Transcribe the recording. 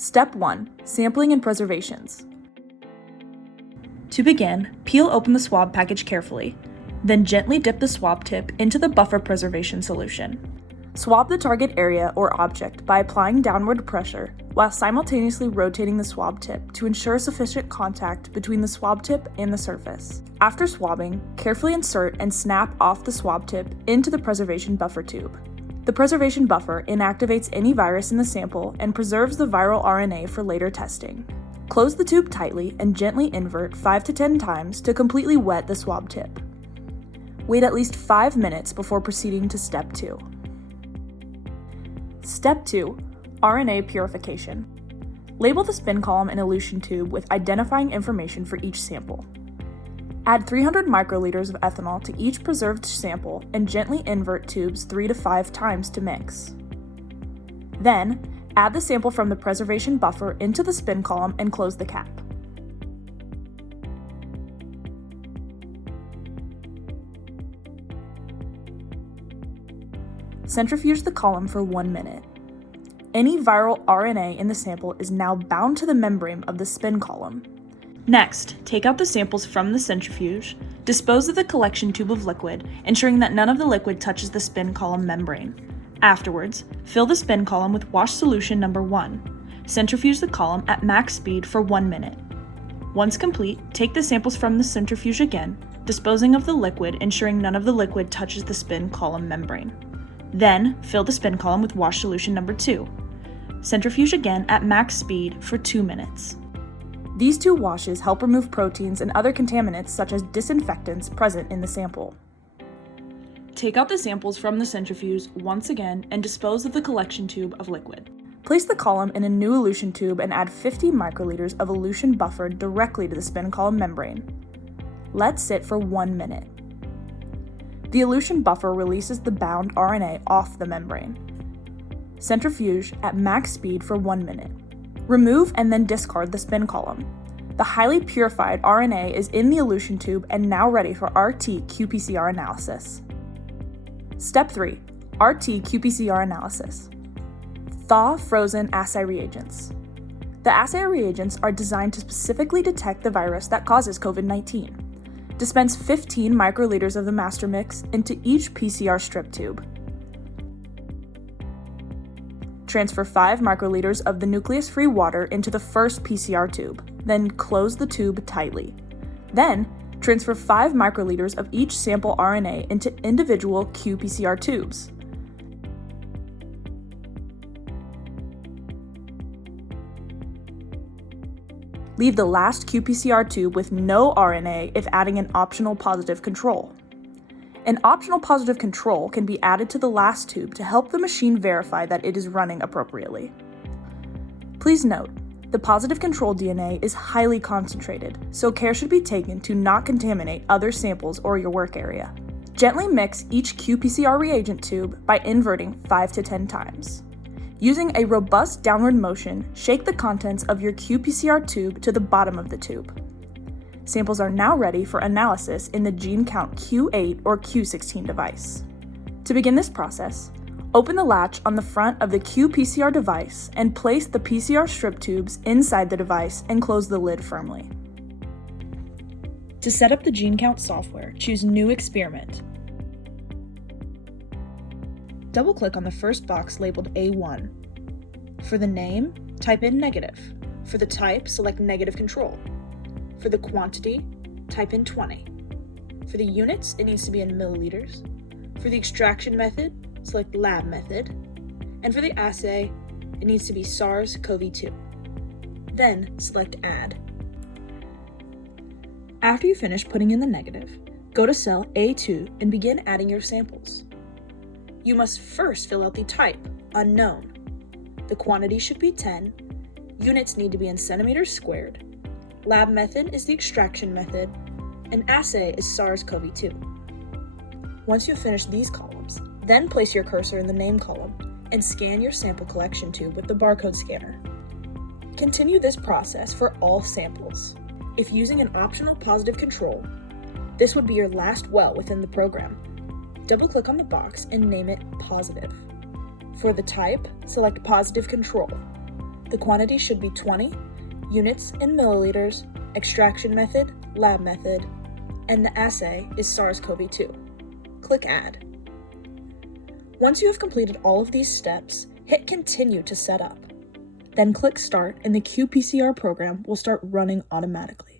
Step 1. Sampling and preservations. To begin, peel open the swab package carefully, then gently dip the swab tip into the buffer preservation solution. Swab the target area or object by applying downward pressure while simultaneously rotating the swab tip to ensure sufficient contact between the swab tip and the surface. After swabbing, carefully insert and snap off the swab tip into the preservation buffer tube. The preservation buffer inactivates any virus in the sample and preserves the viral RNA for later testing. Close the tube tightly and gently invert 5 to 10 times to completely wet the swab tip. Wait at least 5 minutes before proceeding to Step 2. Step 2. RNA Purification. Label the spin column and elution tube with identifying information for each sample. Add 300 microliters of ethanol to each preserved sample and gently invert tubes 3 to 5 times to mix. Then, add the sample from the preservation buffer into the spin column and close the cap. Centrifuge the column for 1 minute. Any viral RNA in the sample is now bound to the membrane of the spin column. Next, take out the samples from the centrifuge, dispose of the collection tube of liquid, ensuring that none of the liquid touches the spin column membrane. Afterwards, fill the spin column with wash solution number 1. Centrifuge the column at max speed for 1 minute. Once complete, take the samples from the centrifuge again, disposing of the liquid, ensuring none of the liquid touches the spin column membrane. Then, fill the spin column with wash solution number 2. Centrifuge again at max speed for 2 minutes. These 2 washes help remove proteins and other contaminants such as disinfectants present in the sample. Take out the samples from the centrifuge once again and dispose of the collection tube of liquid. Place the column in a new elution tube and add 50 microliters of elution buffer directly to the spin column membrane. Let sit for 1 minute. The elution buffer releases the bound RNA off the membrane. Centrifuge at max speed for 1 minute. Remove and then discard the spin column. The highly purified RNA is in the elution tube and now ready for RT-qPCR analysis. Step 3. RT-qPCR analysis. Thaw frozen assay reagents. The assay reagents are designed to specifically detect the virus that causes COVID-19. Dispense 15 microliters of the master mix into each PCR strip tube. Transfer 5 microliters of the nucleus-free water into the first PCR tube, then close the tube tightly. Then, transfer 5 microliters of each sample RNA into individual qPCR tubes. Leave the last qPCR tube with no RNA if adding an optional positive control. An optional positive control can be added to the last tube to help the machine verify that it is running appropriately. Please note, the positive control DNA is highly concentrated, so care should be taken to not contaminate other samples or your work area. Gently mix each qPCR reagent tube by inverting 5 to 10 times. Using a robust downward motion, shake the contents of your qPCR tube to the bottom of the tube. Samples are now ready for analysis in the GeneCount Q8 or Q16 device. To begin this process, open the latch on the front of the qPCR device and place the PCR strip tubes inside the device and close the lid firmly. To set up the GeneCount software, choose New Experiment. Double-click on the first box labeled A1. For the name, type in negative. For the type, select negative control. For the quantity, type in 20. For the units, it needs to be in milliliters. For the extraction method, select lab method. And for the assay, it needs to be SARS-CoV-2. Then, select Add. After you finish putting in the negative, go to cell A2 and begin adding your samples. You must first fill out the type, unknown. The quantity should be 10. Units need to be in centimeters squared. Lab method is the extraction method, and assay is SARS-CoV-2. Once you've finished these columns, then place your cursor in the name column and scan your sample collection tube with the barcode scanner. Continue this process for all samples. If using an optional positive control, this would be your last well within the program. Double-click on the box and name it Positive. For the type, select Positive Control. The quantity should be 20, units in milliliters, extraction method, lab method, and the assay is SARS-CoV-2. Click Add. Once you have completed all of these steps, hit Continue to set up. Then click Start and the qPCR program will start running automatically.